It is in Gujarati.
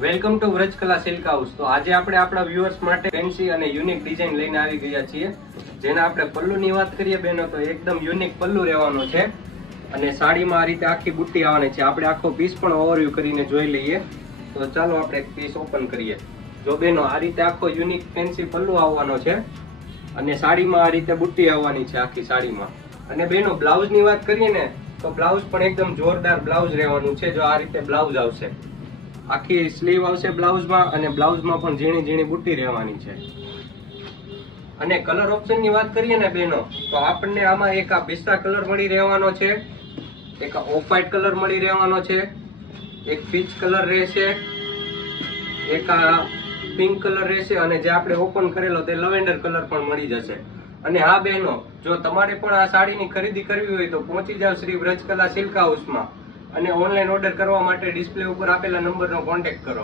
Welcome to Vrajkala silk house. તો આજે આપણે આપણા વ્યુઅર્સ માટે ફેન્સી અને યુનિક ડિઝાઇન લઈને આવી ગયા છીએ. જેના આપણે પલ્લુની વાત કરીએ બેનો તો એકદમ યુનિક પલ્લુ રહેવાનો છે અને સાડીમાં આ રીતે આખી બુટ્ટી આવવાની છે. આપણે આખો પીસ પણ ઓવરવ્યુ કરીને જોઈ લઈએ. તો ચાલો આપણે એક પીસ ઓપન કરીએ. જો બેનો આ રીતે આખો યુનિક ફેન્સી પલ્લુ આવવાનો છે અને સાડીમાં આ રીતે બુટ્ટી આવવાની છે આખી સાડીમાં. અને બેનો બ્લાઉઝની વાત કરીએ ને તો બ્લાઉઝ પણ એકદમ જોરદાર બ્લાઉઝ રહેવાનું છે. જો આ રીતે બ્લાઉઝ આવશે, આખી સ્લીવ આવશે બ્લાઉઝમાં અને બ્લાઉઝમાં પણ ઝીણી ઝીણી બુટ્ટી રહેવાની છે. અને કલર ઓપ્શનની વાત કરીએ ને બેનો તો આપણને આમાં એક આ પિસ્તા કલર મળી રહેવાનો છે, એક ઓફ વ્હાઇટ કલર મળી રહેવાનો છે, એક પીચ કલર રહેશે, એક આ પિંક કલર રહેશે અને જે આપણે ઓપન કરેલો તે લવેન્ડર કલર પણ મળી જશે. અને હા બહેનો, જો તમારે પણ આ સાડીની ખરીદી કરવી હોય તો પહોંચી જાવ શ્રી વ્રજકલા સિલ્ક હાઉસમાં અને ઓનલાઈન ઓર્ડર કરવા માટે ડિસ્પ્લે ઉપર આપેલા નંબરનો કોન્ટેક્ટ કરો.